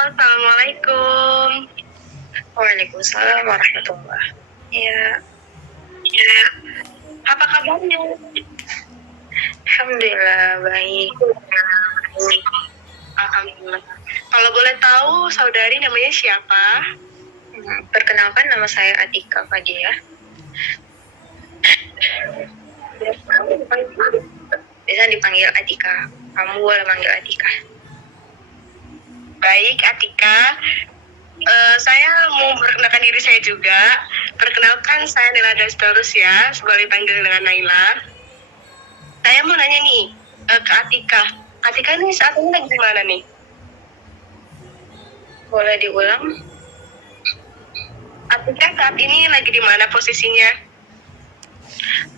Assalamualaikum. Waalaikumsalam warahmatullahi. Ya, ya. Apa kabarnya? Alhamdulillah baik. Alhamdulillah. Kalau boleh tahu, saudari namanya siapa? Perkenalkan, nama saya Atika Fadia. Bisa dipanggil Atika. Kamu boleh manggil Atika. Baik, Atika. Saya mau perkenalkan diri saya juga. Perkenalkan, saya Naila Dastorus ya, boleh dipanggil dengan Naila. Saya mau nanya nih ke Atika. Atika ini saat ini lagi di mana nih? Boleh diulang? Atika saat ini lagi di mana posisinya?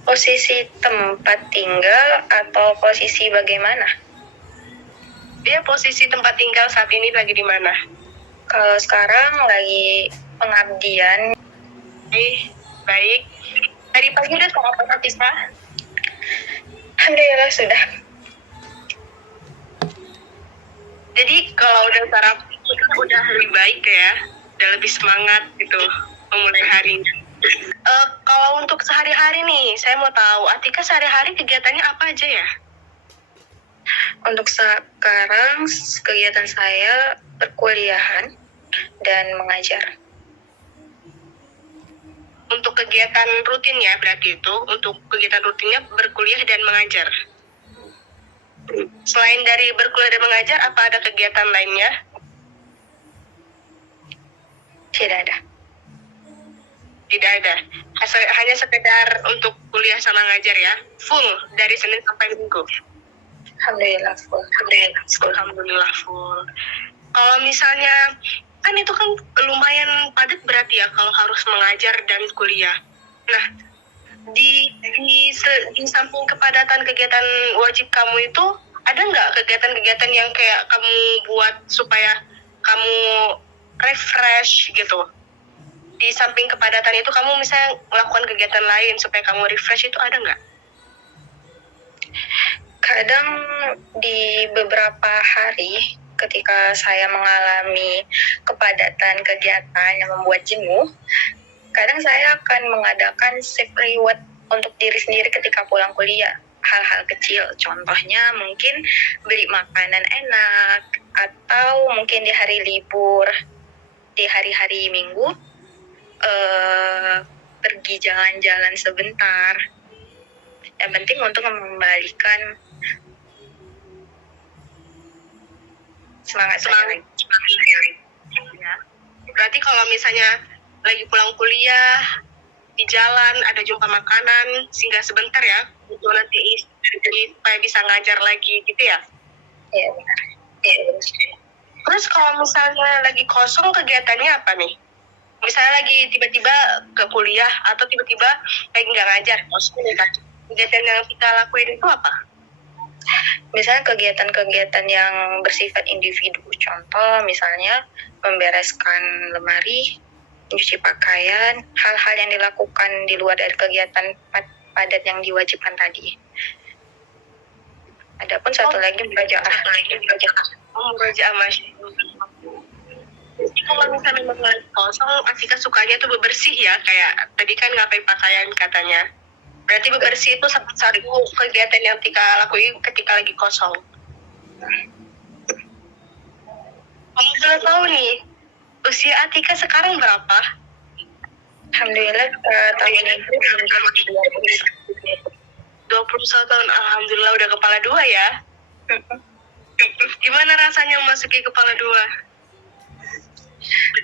Posisi tempat tinggal atau posisi bagaimana? Dia posisi tempat tinggal saat ini lagi di mana? Kalau sekarang lagi pengabdian. Baik. Tadi pagi udah sarapan Atika? Alhamdulillah sudah. Jadi kalau udah sarapan udah lebih baik ya, udah lebih semangat gitu memulai harinya. Kalau untuk sehari-hari nih, saya mau tahu Atika sehari-hari kegiatannya apa aja ya? Untuk sekarang kegiatan saya perkuliahan dan mengajar. Untuk kegiatan rutin ya, berarti itu untuk kegiatan rutinnya berkuliah dan mengajar. Selain dari berkuliah dan mengajar, apa ada kegiatan lainnya? Tidak ada. Tidak ada. Hanya sekedar untuk kuliah sama ngajar ya, full dari Senin sampai Minggu. Alhamdulillah full. Alhamdulillah full. Kalau misalnya kan itu kan lumayan padat berarti ya kalau harus mengajar dan kuliah. Nah, di samping kepadatan kegiatan wajib kamu itu, ada nggak kegiatan-kegiatan yang kayak kamu buat supaya kamu refresh gitu? Di samping kepadatan itu kamu misalnya melakukan kegiatan lain supaya kamu refresh, itu ada nggak? Kadang di beberapa hari ketika saya mengalami kepadatan kegiatan yang membuat jenuh, kadang saya akan mengadakan self reward untuk diri sendiri ketika pulang kuliah. Hal-hal kecil, contohnya mungkin beli makanan enak, atau mungkin di hari libur, di hari-hari Minggu, pergi jalan-jalan sebentar. Yang penting untuk mengembalikan semangat saya. Ya. Berarti kalau misalnya lagi pulang kuliah, di jalan ada jumpa makanan, singgah sebentar ya, untuk nanti supaya bisa ngajar lagi gitu ya? Iya benar. Terus kalau misalnya lagi kosong, kegiatannya apa nih? Misalnya lagi tiba-tiba ke kuliah atau tiba-tiba lagi nggak ngajar, kosong nih, kegiatan yang kita lakuin itu apa? Misalnya kegiatan-kegiatan yang bersifat individu, contoh misalnya membereskan lemari, mencuci pakaian, hal-hal yang dilakukan di luar dari kegiatan padat yang diwajibkan tadi. Adapun satu lagi murojaah. Murojaah, jadi kalau misalnya memang lagi kosong, Atika sukanya tuh bebersih ya, kayak tadi kan ngapain pakaian katanya. Berarti bebersih itu salah satu kegiatan yang Atika lakuin ketika lagi kosong. Kalau boleh tahu nih, usia Atika sekarang berapa? Alhamdulillah tahun ini 21 tahun, alhamdulillah udah kepala 2 ya. Gimana rasanya memasuki kepala 2?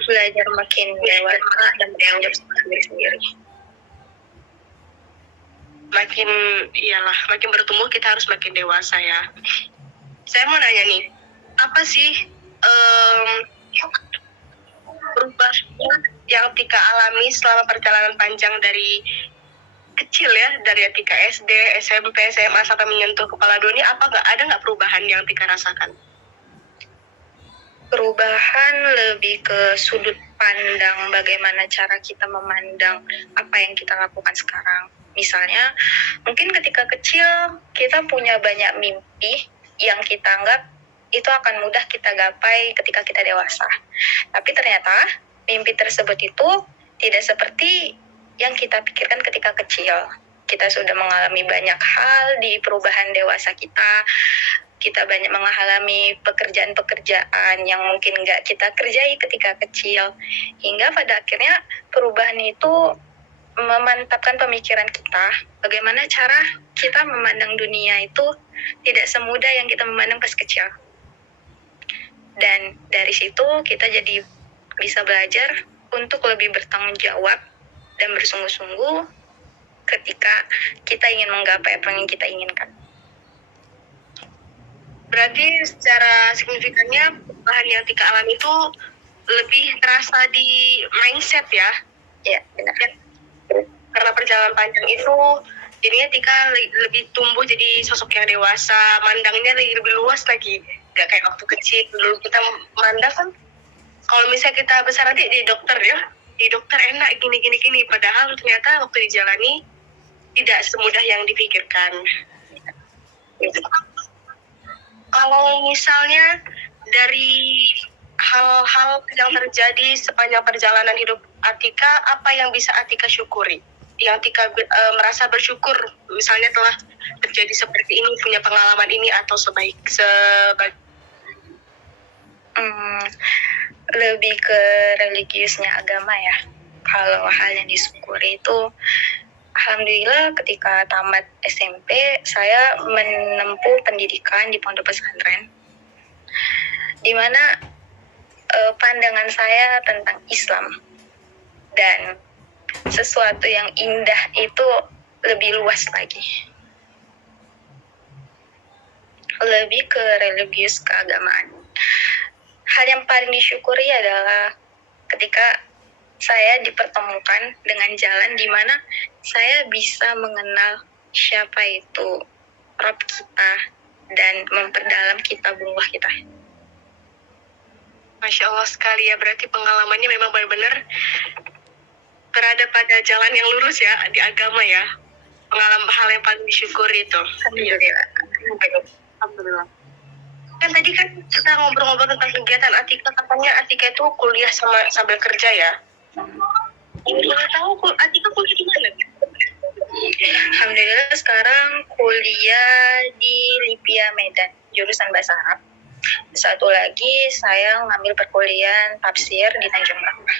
Belajar makin dewasa dan belajar sendiri. Makin bertumbuh kita harus makin dewasa ya. Saya mau nanya nih, apa sih perubahan yang Atika alami selama perjalanan panjang dari kecil ya, dari Atika SD, SMP, SMA sampai menyentuh kepala 2 ini, ada nggak perubahan yang Atika rasakan? Perubahan lebih ke sudut pandang, bagaimana cara kita memandang apa yang kita lakukan sekarang. Misalnya, mungkin ketika kecil kita punya banyak mimpi yang kita anggap itu akan mudah kita gapai ketika kita dewasa. Tapi ternyata mimpi tersebut itu tidak seperti yang kita pikirkan ketika kecil. Kita sudah mengalami banyak hal di perubahan dewasa kita. Kita banyak mengalami pekerjaan-pekerjaan yang mungkin nggak kita kerjai ketika kecil. Hingga pada akhirnya perubahan itu memantapkan pemikiran kita. Bagaimana cara kita memandang dunia itu tidak semudah yang kita memandang pas kecil. Dan dari situ kita jadi bisa belajar untuk lebih bertanggung jawab dan bersungguh-sungguh ketika kita ingin menggapai apa yang kita inginkan. Berarti secara signifikannya perubahan yang Tika alami itu lebih terasa di mindset ya? Ya, benar. Karena perjalanan panjang itu jadinya Tika lebih tumbuh jadi sosok yang dewasa, mandangnya lebih luas lagi. Gak kayak waktu kecil dulu kita mandang kan, kalau misalnya kita besar nanti di dokter ya, di dokter enak gini, padahal ternyata waktu dijalani tidak semudah yang dipikirkan. Kalau misalnya dari hal-hal yang terjadi sepanjang perjalanan hidup Atika, apa yang bisa Atika syukuri? Yang Atika merasa bersyukur, misalnya telah terjadi seperti ini, punya pengalaman ini, atau lebih ke religiusnya agama ya. Kalau hal yang disyukuri itu, alhamdulillah ketika tamat SMP, saya menempuh pendidikan di pondok pesantren, di mana pandangan saya tentang Islam dan sesuatu yang indah itu lebih luas lagi. Lebih ke religius keagamaan. Hal yang paling disyukuri adalah ketika saya dipertemukan dengan jalan di mana saya bisa mengenal siapa itu Rabb kita dan memperdalam kitabullah kita. Masya Allah sekali ya, berarti pengalamannya memang benar-benar berada pada jalan yang lurus ya, di agama ya. Pengalaman hal yang paling disyukuri itu. Alhamdulillah. Kan tadi kan kita ngobrol-ngobrol tentang kegiatan Atika, katanya Atika itu kuliah sambil kerja ya. Boleh tahu Atika kuliah di mana? Alhamdulillah sekarang kuliah di Lipia Medan, jurusan bahasa Arab. Satu lagi saya ngambil perkuliahan tafsir di Tanjung Merauke.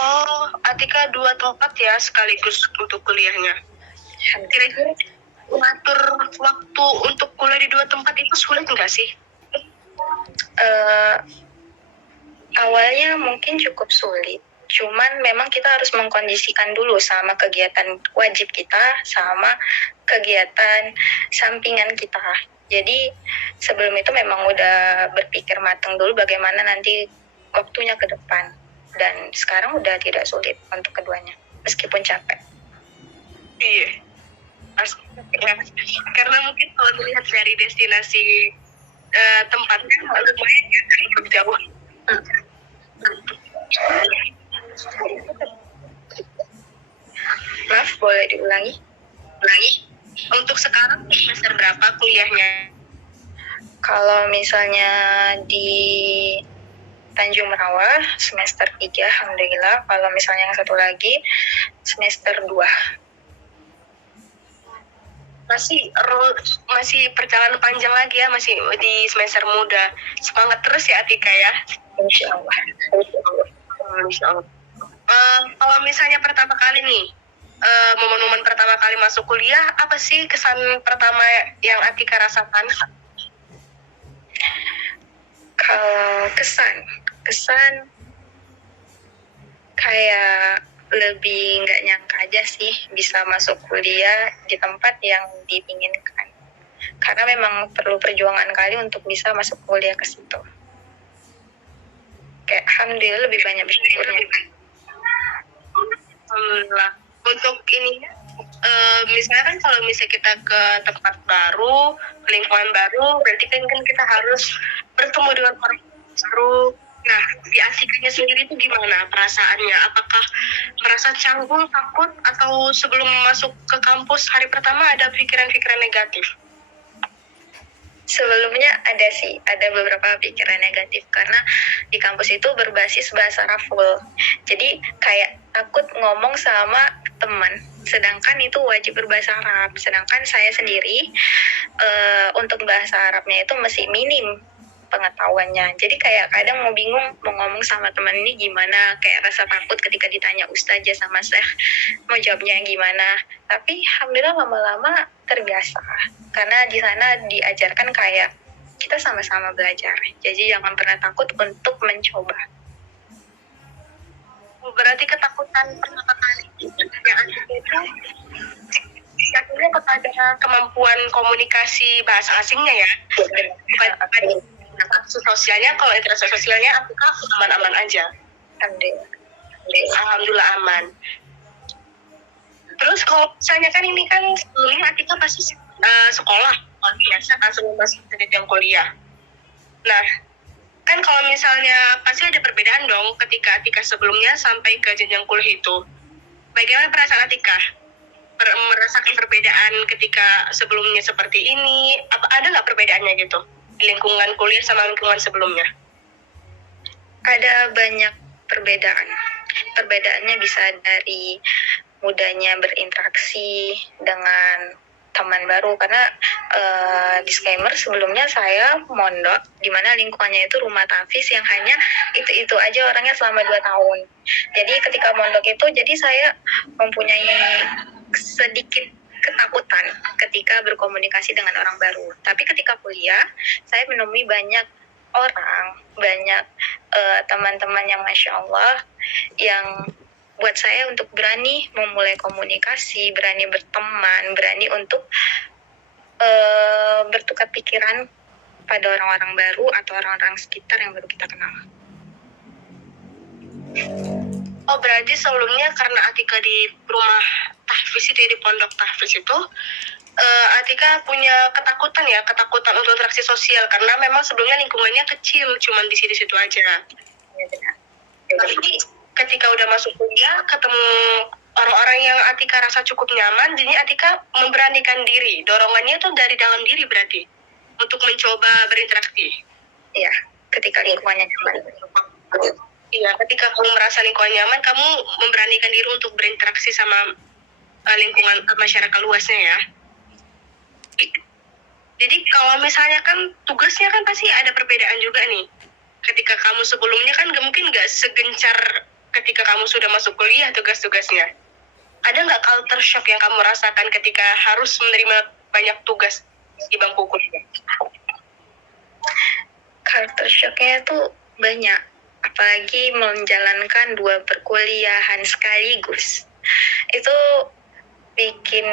Oh, Atika 2 tempat ya sekaligus untuk kuliahnya. Kira-kira mengatur waktu untuk kuliah di 2 tempat itu sulit nggak sih? Awalnya mungkin cukup sulit. Cuman memang kita harus mengkondisikan dulu sama kegiatan wajib kita, sama kegiatan sampingan kita. Jadi sebelum itu memang udah berpikir matang dulu bagaimana nanti waktunya ke depan. Dan sekarang udah tidak sulit untuk keduanya, meskipun capek. Iya. Karena mungkin kalau melihat dari destinasi tempatnya lumayan ya, cukup jauh. Maaf, boleh diulangi? Untuk sekarang semester berapa kuliahnya? Kalau misalnya di Tanjung Merauke semester 3, alhamdulillah. Kalau misalnya yang satu lagi semester 2. Masih perjalanan panjang lagi ya, masih di semester muda. Semangat terus ya Atika ya. Insya Allah. Kalau misalnya pertama kali nih, momen-momen pertama kali masuk kuliah, apa sih kesan pertama yang Atika rasakan? Kalau kesan kayak lebih nggak nyangka aja sih bisa masuk kuliah di tempat yang diinginkan. Karena memang perlu perjuangan kali untuk bisa masuk kuliah ke situ. Kayak alhamdulillah lebih banyak bersyukurnya. Alhamdulillah. Untuk ini, misalnya kan kalau misalnya kita ke tempat baru, lingkungan baru, berarti kan kita harus bertemu dengan orang baru. Nah, di Atikanya sendiri itu gimana perasaannya? Apakah merasa canggung, takut, atau sebelum masuk ke kampus hari pertama ada pikiran-pikiran negatif? Sebelumnya ada sih, ada beberapa pikiran negatif karena di kampus itu berbasis bahasa Arab full. Jadi kayak takut ngomong sama teman, sedangkan itu wajib berbahasa Arab. Sedangkan saya sendiri untuk bahasa Arabnya itu masih minim pengetahuannya. Jadi kayak kadang mau bingung mau ngomong sama teman ini gimana, kayak rasa takut ketika ditanya ustazah sama syekh mau jawabnya gimana. Tapi alhamdulillah lama-lama terbiasa karena di sana diajarkan kayak kita sama-sama belajar. Jadi jangan pernah takut untuk mencoba. Berarti ketakutan pertama kali yang ada itu jatuhnya kepada kemampuan komunikasi bahasa asingnya ya. Bukan interaksi sosialnya. Kalau interaksi sosialnya apakah aman-aman aja? Alhamdulillah aman. Terus kalau misalnya kan ini kan sebelumnya Atika pasti sekolah biasa kan sebelum masuk ke jenjang kuliah. Nah, kan kalau misalnya pasti ada perbedaan dong ketika Atika sebelumnya sampai ke jenjang kuliah itu. Bagaimana perasaan Atika? Merasakan perbedaan ketika sebelumnya seperti ini? Apa ada nggak perbedaannya gitu di lingkungan kuliah sama lingkungan sebelumnya? Ada banyak perbedaan. Perbedaannya bisa dari mudahnya berinteraksi dengan teman baru karena disclaimer sebelumnya saya mondok di mana lingkungannya itu rumah tahfiz yang hanya itu aja orangnya selama 2 tahun. Jadi ketika mondok itu jadi saya mempunyai sedikit ketakutan ketika berkomunikasi dengan orang baru. Tapi ketika kuliah saya menemui banyak orang, banyak teman-teman yang masya Allah yang buat saya untuk berani memulai komunikasi, berani berteman, berani untuk bertukar pikiran pada orang-orang baru atau orang-orang sekitar yang baru kita kenal. Oh, berarti sebelumnya karena Atika di rumah tahfiz itu ya, di pondok tahfiz itu Atika punya ketakutan untuk interaksi sosial karena memang sebelumnya lingkungannya kecil, cuman di situ-situ aja. Ya, benar. Tapi ketika udah masuk kuliah, ketemu orang-orang yang Atika rasa cukup nyaman, jadi Atika memberanikan diri. Dorongannya tuh dari dalam diri berarti untuk mencoba berinteraksi. Iya, ketika lingkungannya nyaman. Iya, ketika kamu merasa lingkungan nyaman, kamu memberanikan diri untuk berinteraksi sama lingkungan masyarakat luasnya ya. Jadi kalau misalnya kan tugasnya kan pasti ada perbedaan juga nih. Ketika kamu sebelumnya kan mungkin nggak segencar ketika kamu sudah masuk kuliah tugas-tugasnya. Ada nggak culture shock yang kamu rasakan ketika harus menerima banyak tugas di bangku kuliah? Culture shocknya itu banyak. Apalagi menjalankan 2 perkuliahan sekaligus. Itu bikin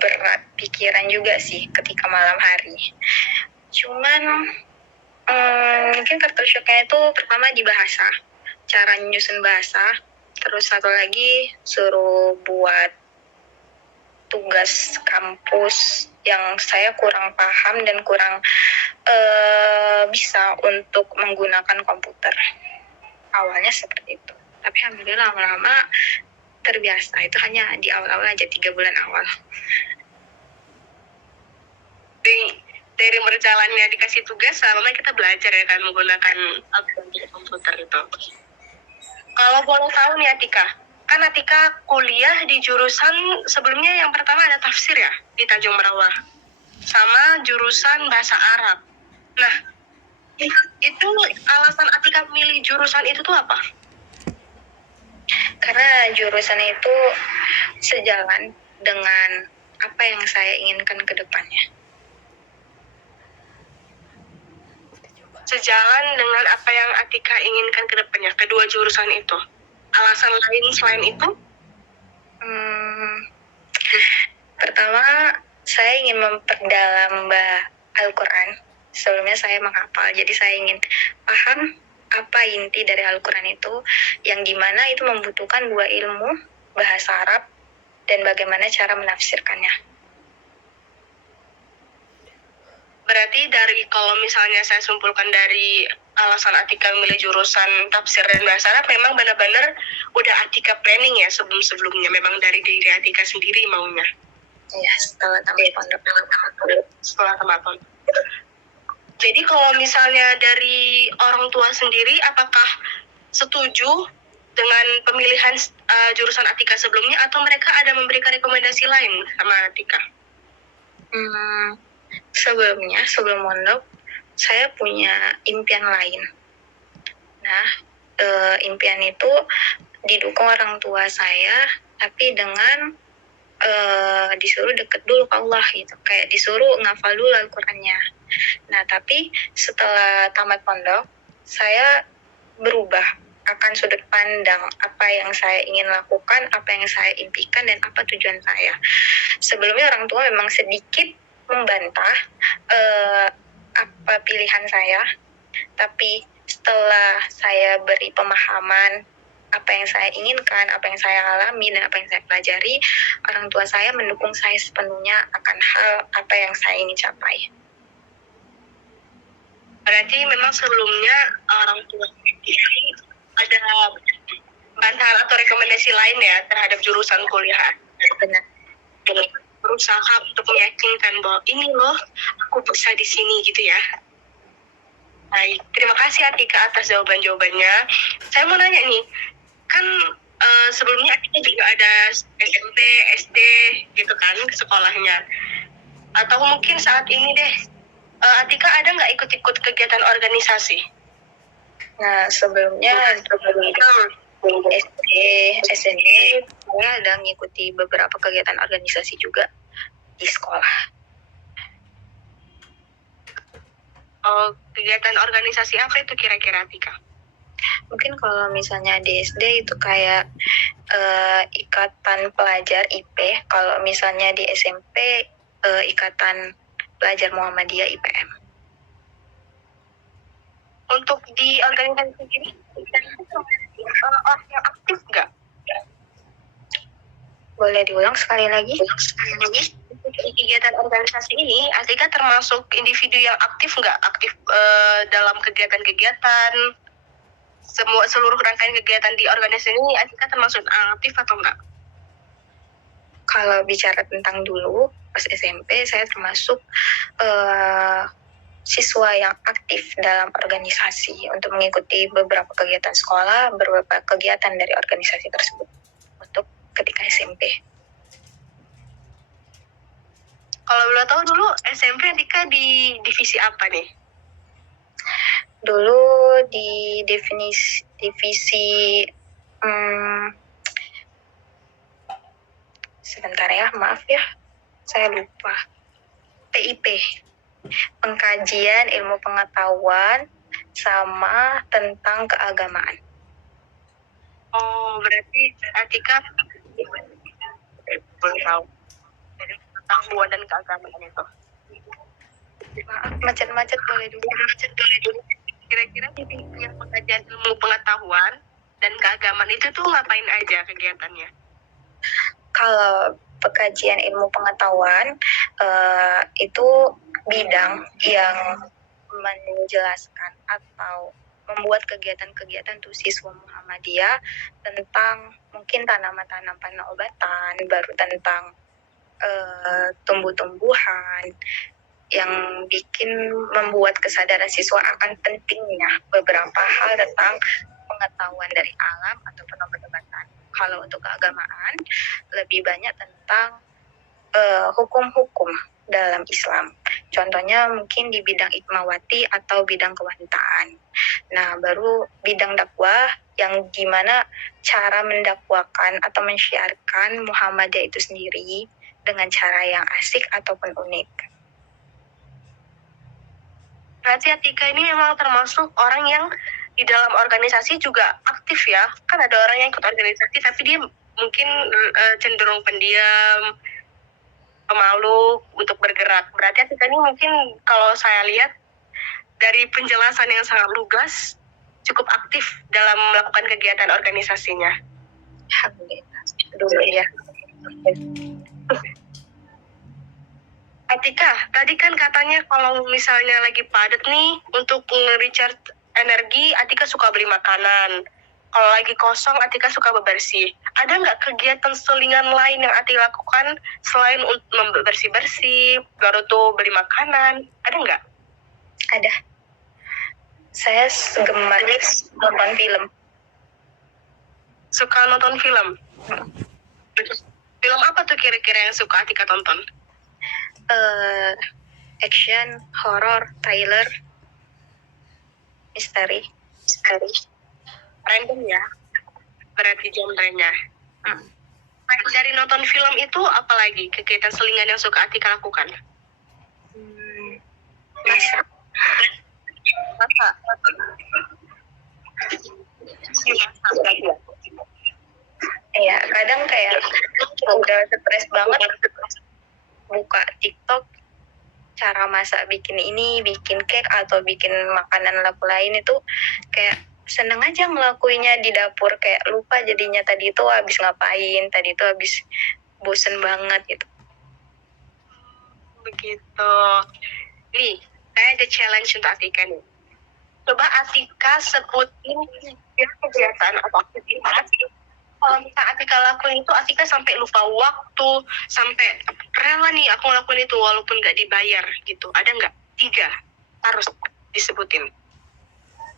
berat pikiran juga sih ketika malam hari. Cuman mungkin culture shocknya itu pertama di bahasa, cara nyusun bahasa, terus satu lagi suruh buat tugas kampus yang saya kurang paham dan kurang bisa untuk menggunakan komputer. Awalnya seperti itu, tapi alhamdulillah lama-lama terbiasa. Itu hanya di awal-awal aja, 3 bulan awal. Dari berjalannya dikasih tugas, lama-lama kita belajar ya kan menggunakan komputer itu. Kalau boleh tahu nih Atika, kan Atika kuliah di jurusan sebelumnya yang pertama ada tafsir ya di Tanjung Merawah, sama jurusan bahasa Arab. Nah, itu alasan Atika milih jurusan itu tuh apa? Karena jurusan itu sejalan dengan apa yang saya inginkan ke depannya. Sejalan dengan apa yang Atika inginkan ke depannya, kedua jurusan itu. Alasan lain selain itu? Pertama, saya ingin memperdalam Al-Quran. Sebelumnya saya menghafal, jadi saya ingin paham apa inti dari Al-Quran itu, yang dimana itu membutuhkan 2 ilmu, bahasa Arab, dan bagaimana cara menafsirkannya. Berarti dari kalau misalnya saya simpulkan dari alasan Atika memilih jurusan tafsir dan bahasa Arab, memang benar-benar udah Atika planning ya sebelum-sebelumnya, memang dari diri Atika sendiri maunya. Iya, setelah tamat pondok. Setelah tamat pondok. Jadi kalau misalnya dari orang tua sendiri, apakah setuju dengan pemilihan jurusan Atika sebelumnya, atau mereka ada memberikan rekomendasi lain sama Atika? Sebelum mondok, saya punya impian lain. Nah, impian itu didukung orang tua saya, tapi dengan disuruh deket dulu ke Allah gitu, kayak disuruh ngafal dulu Al-Qur'annya. Nah, tapi setelah tamat pondok, saya berubah akan sudut pandang apa yang saya ingin lakukan, apa yang saya impikan, dan apa tujuan saya. Sebelumnya orang tua memang sedikit membantah apa pilihan saya, tapi setelah saya beri pemahaman apa yang saya inginkan, apa yang saya alami, dan apa yang saya pelajari, orang tua saya mendukung saya sepenuhnya akan hal apa yang saya ingin capai. Berarti memang sebelumnya orang tua ini ada bantahan atau rekomendasi lain ya terhadap jurusan kuliah. Benar. Berusaha untuk meyakinkan bahwa ini loh, aku bisa di sini gitu ya. Baik, terima kasih Atika atas jawabannya. Saya mau nanya nih, kan sebelumnya Atika juga ada SMP, SD gitu kan sekolahnya. Atau mungkin saat ini deh, Atika ada nggak ikut-ikut kegiatan organisasi? Nah, sebelum SD, SMP, saya ada mengikuti beberapa kegiatan organisasi juga di sekolah. Kegiatan organisasi apa itu kira-kira, Tika? Mungkin kalau misalnya di SD itu kayak ikatan pelajar IP, kalau misalnya di SMP ikatan pelajar Muhammadiyah IPM. Untuk di organisasi ini, orang yang aktif nggak? Boleh diulang sekali lagi? Di kegiatan organisasi ini, Atika termasuk individu yang aktif nggak? Aktif dalam kegiatan-kegiatan, seluruh rangkaian kegiatan di organisasi ini, Atika termasuk aktif atau enggak? Kalau bicara tentang dulu, pas SMP, saya termasuk siswa yang aktif dalam organisasi untuk mengikuti beberapa kegiatan sekolah, beberapa kegiatan dari organisasi tersebut untuk ketika SMP. Kalau boleh tahu dulu SMP Atika di divisi apa nih? Dulu di divisi sebentar ya, maaf ya, saya lupa. PIP, pengkajian ilmu pengetahuan sama tentang keagamaan. Oh, berarti Atika belum tahu pengetahuan dan keagamaan itu. Maaf, macet-macet boleh dulu. Kira-kira yang pengkajian ilmu pengetahuan dan keagamaan itu tuh ngapain aja kegiatannya? Kalau pengkajian ilmu pengetahuan itu bidang yang menjelaskan atau membuat kegiatan-kegiatan untuk siswa Muhammadiyah tentang mungkin tanaman-tanaman obatan, baru tentang tumbuh-tumbuhan, yang bikin membuat kesadaran siswa akan pentingnya beberapa hal tentang pengetahuan dari alam atau obat-obatan. Kalau untuk keagamaan, lebih banyak tentang hukum-hukum dalam Islam. Contohnya mungkin di bidang hikmawati atau bidang kewanitaan. Nah, baru bidang dakwah yang gimana cara mendakwakan atau mensyiarkan Muhammadiyah itu sendiri dengan cara yang asik ataupun unik. Berarti Atika ini memang termasuk orang yang di dalam organisasi juga aktif ya. Kan ada orang yang ikut organisasi tapi dia mungkin cenderung pendiam, pemalu untuk bergerak. Berarti Atika ini mungkin kalau saya lihat dari penjelasan yang sangat lugas, cukup aktif dalam melakukan kegiatan organisasinya. Alhamdulillah. Dulu ya. Atika, tadi kan katanya kalau misalnya lagi padat nih, untuk nge-recharge energi, Atika suka beli makanan. Kalau lagi kosong, Atika suka bebersih. Ada nggak kegiatan selingan lain yang Atika lakukan selain untuk bersih-bersih, baru tuh beli makanan? Ada nggak? Ada. Saya gemar nonton film. Suka nonton film? Film apa tuh kira-kira yang suka Atika tonton? Action, horror, thriller, misteri. Random ya? Berarti genrenya. Dari nonton film itu apa lagi kegiatan selingan yang suka Atika lakukan? Masak. Masak. Iya, kadang kayak udah stres banget buka TikTok, cara masak bikin ini, bikin cake atau bikin makanan lain itu kayak seneng aja ngelakuinnya di dapur, kayak lupa jadinya tadi itu habis ngapain, tadi itu habis bosen banget gitu. Begitu. Nih, saya ada challenge untuk Atika nih. Coba Atika sebutin kegiatan atau aktivitas. Kalau misalnya Atika lakuin itu, Atika sampai lupa waktu, sampai rela nih aku ngelakuin itu walaupun nggak dibayar gitu. Ada nggak? 3 harus disebutin.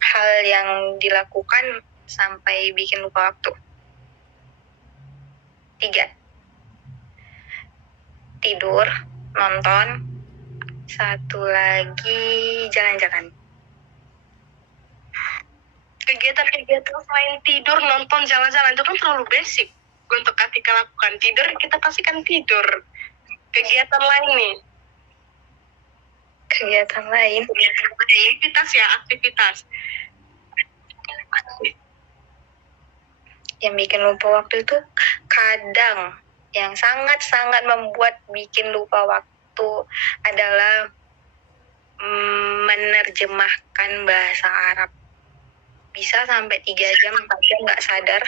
Hal yang dilakukan sampai bikin lupa waktu. 3. Tidur, nonton. 1 lagi jalan-jalan. Kegiatan-kegiatan selain tidur, nonton, jalan-jalan itu kan terlalu basic untuk Atika lakukan. Tidur, kita pasti kan tidur. Kegiatan lain nih. Kegiatan lain. Aktivitas ya, aktivitas. Yang bikin lupa waktu itu kadang yang sangat-sangat membuat bikin lupa waktu adalah menerjemahkan bahasa Arab. Bisa sampai 3 jam, 4 jam nggak sadar.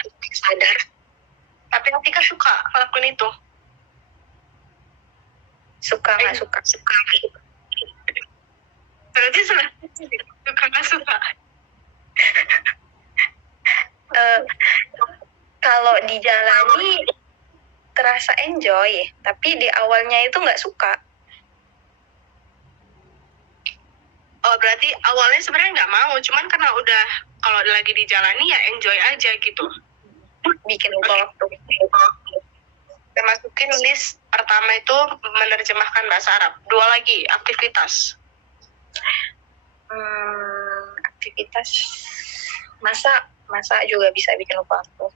Tapi Atika suka ngelakuin itu. Suka nggak suka. Berarti suka nggak suka. Kalau dijalani terasa enjoy, tapi di awalnya itu nggak suka. Oh, berarti awalnya sebenarnya nggak mau, cuman karena udah kalau lagi dijalani ya enjoy aja gitu. Bikin lupa waktu. Kita masukin list pertama itu menerjemahkan bahasa Arab. 2 lagi, aktivitas. Aktivitas masak juga bisa bikin lupa waktu.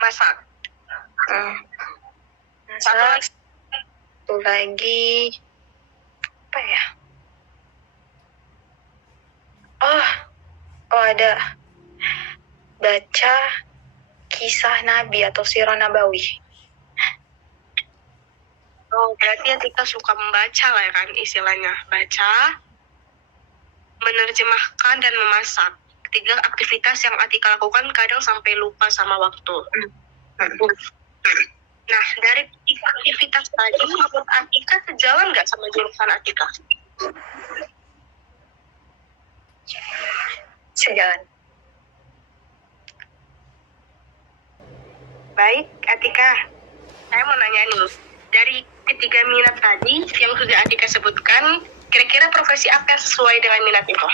Masak. Masak. Satu lagi apa ya? Oh ada, baca kisah Nabi atau sirah Nabawi. Oh, berarti Atika suka membaca lah ya kan istilahnya. Baca, menerjemahkan, dan memasak. 3 aktivitas yang Atika lakukan kadang sampai lupa sama waktu. Nah, dari 3 aktivitas tadi, menurut Atika sejalan nggak sama jurusan Atika? Sejalan. Baik, Atika. Saya mau nanya nih, dari ketiga minat tadi yang sudah Atika sebutkan, kira-kira profesi apa yang sesuai dengan minat itu?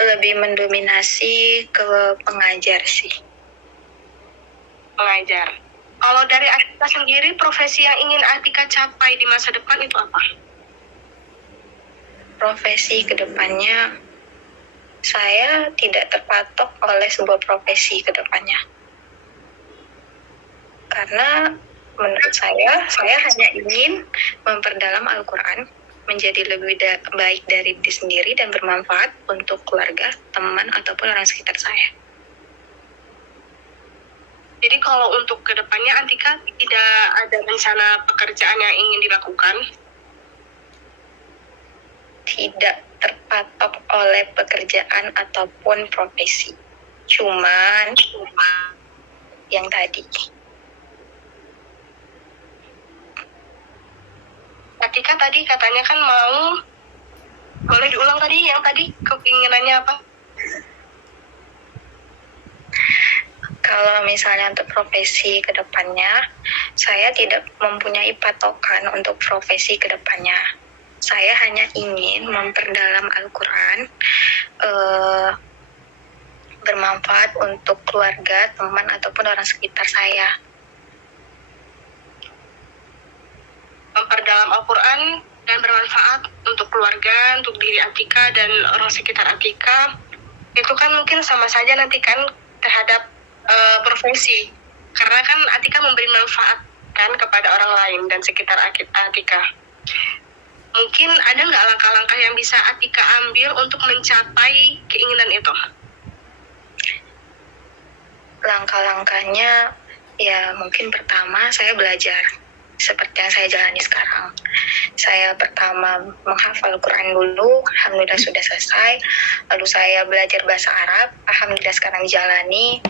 Lebih mendominasi ke pengajar sih. Pengajar. Kalau dari Atika sendiri, profesi yang ingin Atika capai di masa depan itu apa? Profesi kedepannya, saya tidak terpatok oleh sebuah profesi kedepannya. Karena menurut saya hanya ingin memperdalam Al-Quran, menjadi lebih baik dari diri sendiri dan bermanfaat untuk keluarga, teman, ataupun orang sekitar saya. Jadi kalau untuk kedepannya Atika tidak ada rencana pekerjaan yang ingin dilakukan? Tidak terpatok oleh pekerjaan ataupun profesi. Cuma yang tadi. Atika tadi katanya kan mau, boleh diulang tadi yang tadi keinginannya apa? Kalau misalnya untuk profesi ke depannya, saya tidak mempunyai patokan untuk profesi ke depannya. Saya hanya ingin memperdalam Al-Quran, bermanfaat untuk keluarga, teman, ataupun orang sekitar saya. Memperdalam Al-Quran dan bermanfaat untuk keluarga, untuk diri Atika dan orang sekitar Atika, itu kan mungkin sama saja nanti kan terhadap profesi, karena kan Atika memberi manfaat kan kepada orang lain dan sekitar Atika. Mungkin ada nggak langkah-langkah yang bisa Atika ambil untuk mencapai keinginan itu? Langkah-langkahnya ya mungkin pertama saya belajar seperti yang saya jalani sekarang. Saya pertama menghafal Quran dulu, alhamdulillah sudah selesai. Lalu saya belajar bahasa Arab, alhamdulillah sekarang jalani.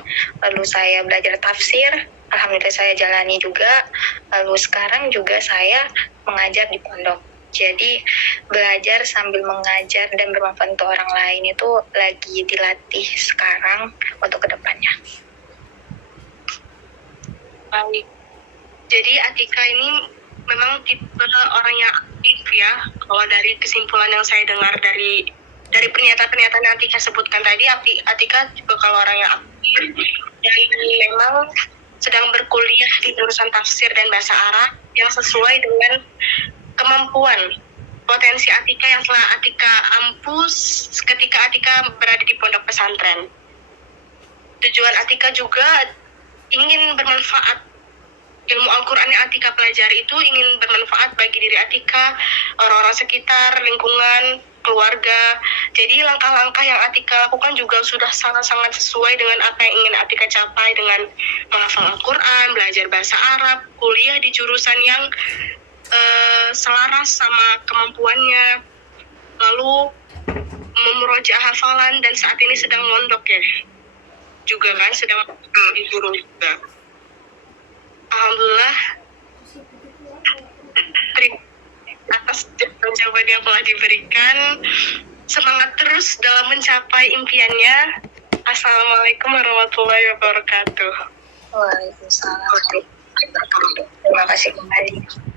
Lalu saya belajar tafsir, alhamdulillah saya jalani juga. Lalu sekarang juga saya mengajar di pondok. Jadi belajar sambil mengajar dan bermanfaat untuk orang lain itu lagi dilatih sekarang untuk kedepannya. Baik. Jadi Atika ini memang tipe orang yang aktif ya. Kalau dari kesimpulan yang saya dengar dari pernyataan-pernyataan yang Atika sebutkan tadi, Atika tipe kalau orang yang aktif dan memang sedang berkuliah di jurusan tafsir dan bahasa Arab yang sesuai dengan kemampuan potensi Atika yang telah Atika ampus ketika Atika berada di pondok pesantren. Tujuan Atika juga ingin bermanfaat. Ilmu Al-Quran yang Atika pelajari itu ingin bermanfaat bagi diri Atika, orang-orang sekitar, lingkungan, keluarga. Jadi langkah-langkah yang Atika lakukan juga sudah sangat-sangat sesuai dengan apa yang ingin Atika capai dengan menghafal Al-Quran, belajar bahasa Arab, kuliah di jurusan yang selaras sama kemampuannya, lalu memurojaah hafalan, dan saat ini sedang mondok ya, juga kan sedang di guru juga. Alhamdulillah atas jawaban yang telah diberikan. Semangat terus dalam mencapai impiannya. Assalamualaikum warahmatullahi wabarakatuh. Waalaikumsalam. Terima kasih kembali.